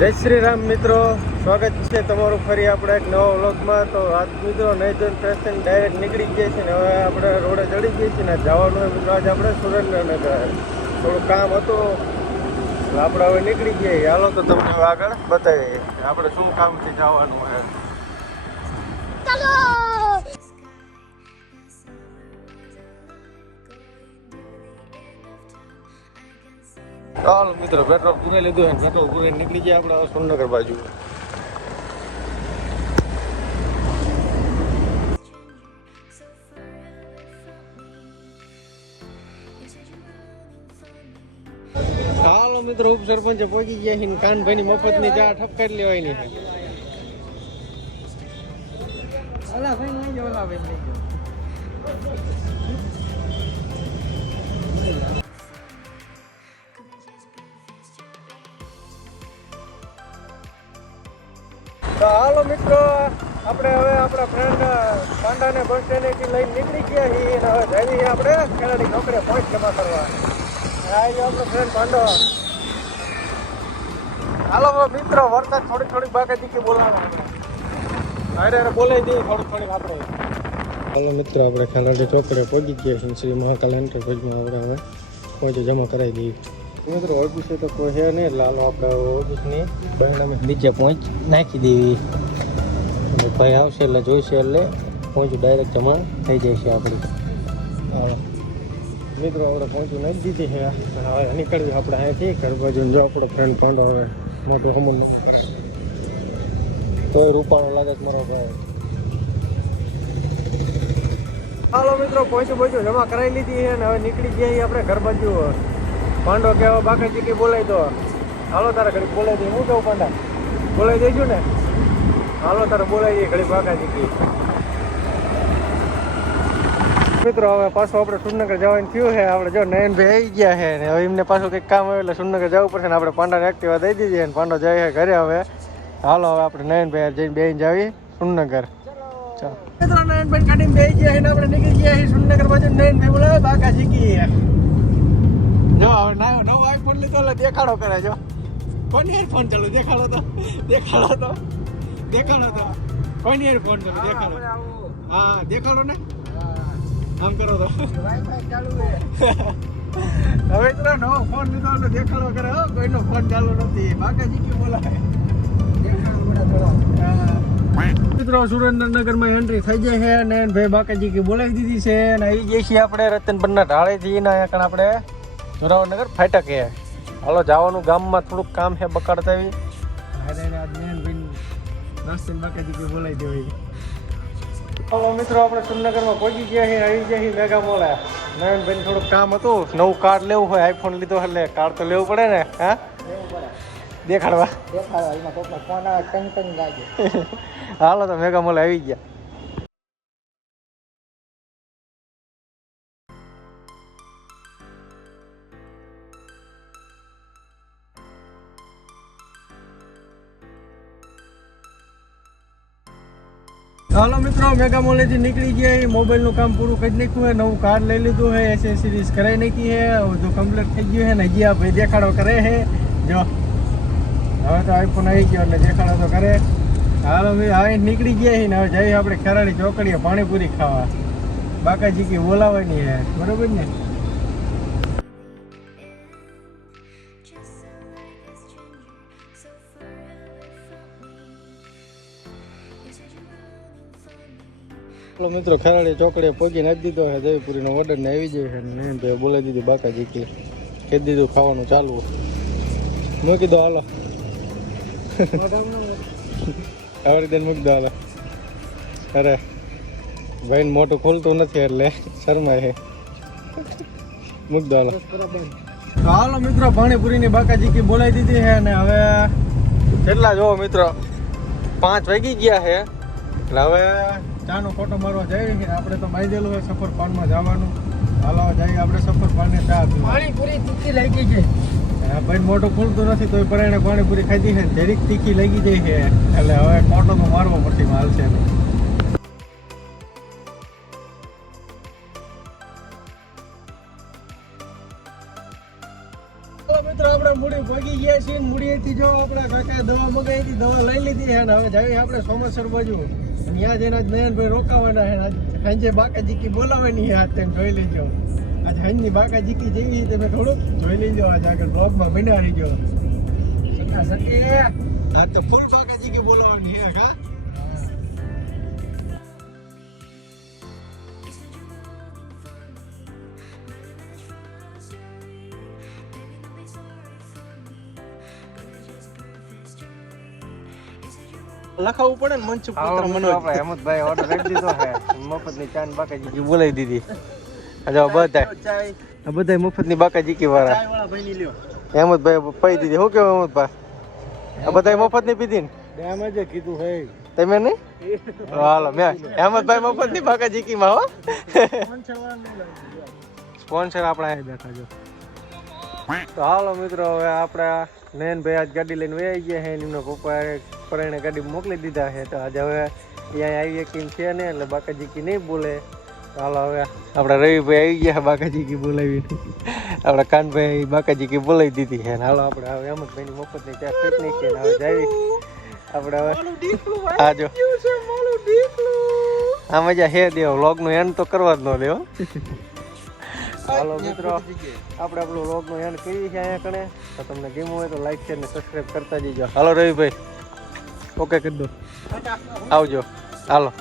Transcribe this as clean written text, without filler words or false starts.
જય શ્રી રામ મિત્રો, સ્વાગત છે તમારું ફરી આપણે એક નવા વ્લોગમાં. તો આજ મિત્રો નૈજન ફેશન ડાયરેક્ટ નીકળી ગયા છે ને હવે આપણે રોડે ચડી ગયા છીએ ને જવાનું હોય મિત્રો આજે આપણે સુરેન્દ્રનગર. થોડું કામ હતું આપણે હવે નીકળી ગયા. હાલો તો તમને હવે આગળ બતાવીએ આપણે શું કામથી જવાનું હોય. ચાલો મિત્રો પેટ્રોલ પૂરે લીધું હોય, પેટ્રોલ પૂરે નીકળી ગયા આપણે સુરેન્દ્રનગર બાજુ. હાલો મિત્રો ઉપસરપંચે પહોંચી ગયા છે. કાનભાઈ ની મફત ની ચા ઠપકારી લેવાની છે. તો હાલો મિત્રો આપણે હવે આપણા ફ્રેન્ડ પાંડાને બસ સ્ટેન્ડેથી લઈને નીકળી ગયા છીએ અને હવે જઈએ આપણે ખેલાડી નોકરી પોઈન્ટ જમા કરવા. આવી આપણો ફ્રેન્ડ પાંડો. હાલો મિત્રો વરસાદ થોડી બાકાજી કે બોલાવવા અરે બોલાવી દઈએ થોડીક આપણે. હાલો મિત્રો આપણે ખેલાડી ચોકડે પહોંચી ગયા છીએ. શ્રી મહાકાલ એન્ટરપ્રાઇઝમાં આપણે હવે પહોંચી જમા કરાવી દઈએ. મિત્રો ઓફિસે તો કોઈ છે નહીં એટલે હાલો આપણે ઓફિસની પરિણામે નીચે પહોંચ નાખી દેવી. ભાઈ આવશે એટલે જોઈશે એટલે પહોંચું ડાયરેક્ટ જમા થઈ જાય છે આપણી. હાલો મિત્રો આપણે પહોંચું નાખી દીધી છે. હવે નીકળવી આપણે અહીંયાથી ઘર બાજુ. જો આપણો ફ્રેન્ડ પાંડો હવે મોટો હમણાં તોય રૂપાણો લાગે છે મારો ભાઈ. હાલો મિત્રો પહોંચું જમા કરાવી લીધી છે ને હવે નીકળી ગયા આપણે ઘર બાજુ. પાંડો કહેવા બાકાજી કે બોલાવી દો. હાલો તારે ઘડી બોલાવી દઈએ. હું કહું પાંડા બોલાવી દઈશું ને? હાલો તારે બોલાવી દઈએ ઘડી બાકાજી કે. મિત્રો હવે પાછું આપણે સુરનગર જવાનું થયું છે. આપણે જો નયનભાઈ આવી ગયા છે ને હવે એમને પાછું કંઈક કામ આવે એટલે સુરનગર જવું પડશે ને આપણે પાંડાને એક્ટિવા દઈ દીધી અને પાંડો જાય છે ઘરે. હવે હાલો હવે આપણે નયનભાઈ જઈને બેહીને જાવી સુરનગર. ચાલો મિત્રો નયનભાઈ કાઢીને બેસી ગયા છે ને આપણે નીકળી ગયા છીએ સુરનગર બાજુ. નયનભાઈ બોલાવે બાકાજી કી. જો નવો આઈફોન લીધો એટલે દેખાડો કરે. જો કોની ફોન ચાલુ દેખાડો તો કોની ફોન ચાલુ દેખાડો. હા દેખાડો ને આમ કરો તો. હવે તો નવો ફોન લીધો એટલે દેખાડો કરે. કોઈનો ફોન ચાલુ નથી. બાકાજી કે બોલાવે મિત્રો. સુરેન્દ્રનગરમાં એન્ટ્રી થઈ જાય છે અને ભાઈ બાકાજી કે બોલાવી દીધી છે અને આવી જઈએ છીએ આપણે રતનપરના ઢાળેથી ને અહીંયા આપણે જોરાવરનગર ફાટક હે. હાલો જવાનું ગામમાં થોડુંક કામ છે બકાડતા આવી. બાકાજી બોલાવી દેવાય. હાલો મિત્રો આપણે સુરનગરમાં પહોંચી ગયા છીએ. આવી ગયા છીએ મેગા મોલ. નયનભાઈ થોડુંક કામ હતું. નવું કાર્ડ લેવું હોય. આઈફોન લીધો એટલે કાર્ડ તો લેવું પડે ને. હા દેખાડવા હાલો તો મેગા મોલ આવી ગયા. હાલો મિત્રો મેગા મોલેથી નીકળી ગયા. મોબાઈલનું કામ પૂરું કરી નાખ્યું હોય. નવું કાર્ડ લઈ લીધું છે. એસેસરીઝ કરાવી નાખી છે. બધું કમ્પ્લીટ થઈ ગયું છે ને હજી આ ભાઈ દેખાડો કરે છે. જો હવે તો આઈફોન આવી ગયો એટલે દેખાડો તો કરે. હાલો ભાઈ હવે નીકળી ગયા છે ને હવે જઈએ આપણે ખેરાડી ચોકડીએ પાણીપુરી ખાવા. બાકાજી કી બોલાવવાની છે બરોબર ને. ચાલો મિત્રો ખેરાડી ચોકડીએ પહોંચી નાખી દીધો છે. જયપુરીનો ઓર્ડર ને આવી જાય છે ને ભાઈ બોલાવી દીધું બાકાજી કે કહી દીધું ખાવાનું ચાલુ મૂકી દો. હાલો હવે રીતે મૂકી દો. હાલો અરે ભાઈને મોટું ખોલતું નથી એટલે શરમાય છે. મૂકી દો. હાલો મિત્રો પાણીપુરીની બાકાજી કે બોલાવી દીધી છે અને હવે કેટલા જોવો મિત્રો 5 વાગી ગયા છે એટલે હવે ચાનો ફોટો મારવા જઈ રહી. આપણે તો બાંધેલું હોય સફરપાનમાં જવાનું. હાલો જઈએ આપણે સફરપાનને ચા પાણીપુરી તીખી લાગી છે. ભાઈ મોટું ખુલતું નથી તો પરાણે પાણીપુરી ખાધી છે. જરીક તીખી લાગી જાય છે એટલે હવે ફોટો તો મારવો પડશે. હાલશે નહીં. મિત્રો આપણે મૂડી પહોંચી ગયા છીએ કરીને મૂડીએથી જો આપણા કાકા દવા મગાવી હતી, દવા લઈ લીધી છે ને હવે જઈએ આપણે સોમેશ્વર બાજુ. ત્યાં જઈને આજ નયનભાઈ રોકાવાના છે. આજ સાંજે બાકાજીકી બોલાવવાની છે. આજ તમે જોઈ લેજો. આજ સાંજની બાકાજીકી જેવી તમે થોડુંક જોઈ લેજો. આજ આગળ બ્લોગમાં બન્યા રહીજો. આજ તો ફૂલ બાકાજીકી બોલાવવાની છે કા. લખાવવું પડે ને મનસુખ પુત્ર મનોજ. આપણે હેમંતભાઈ ઓર્ડર કરી દીધો છે. મફતની ચાન બાકાજીકી બોલાવી દીધી. જો બધા મફતની બાકાજીકી વાળા હેમંતભાઈ પડી દીધી. શું કેવું હેમંતભાઈ? આ બધા મફતની પીધી ને? એમ જ કીધું હે તમે નહીં? હાલો મેં હેમંતભાઈ મફતની બાકાજીકી માં હો. સ્પોન્સર આપણા દેખાજો. તો હાલો મિત્રો, હવે આપણા નયનભાઈ આજ ગાડી લઈને વહી ગયા છે. એમના પપ્પાએ પરાણે ગાડી મોકલી દીધા છે. તો આજે હવે અહીંયા આવીએ કેમ છે ને એટલે બાકાજીકી નહીં બોલે. હાલો હવે આપણા રવિભાઈ આવી ગયા બાકાજીકી બોલાવીને. આપણા કાનભાઈ બાકાજીકી બોલાવી દીધી છે. હાલો આપણે હવે હેમંતભાઈની મફતની ચા પીકનિક છે ને હવે જાવી આપણે હવે. આ જો આ મજા હે દેવ વ્લોગનું એન્ડ તો કરવા જ ન દેવો. હાલો મિત્રો, આપણે આપણો વ્લોગનો એન્ડ કરીએ છીએ અહીંયા કણે. તો તમને ગમ્યું હોય તો લાઈક શેર ને સબસ્ક્રાઈબ કરતા જજો. હાલો રવિભાઈ, ઓકે કરી દો, આવજો. હાલો.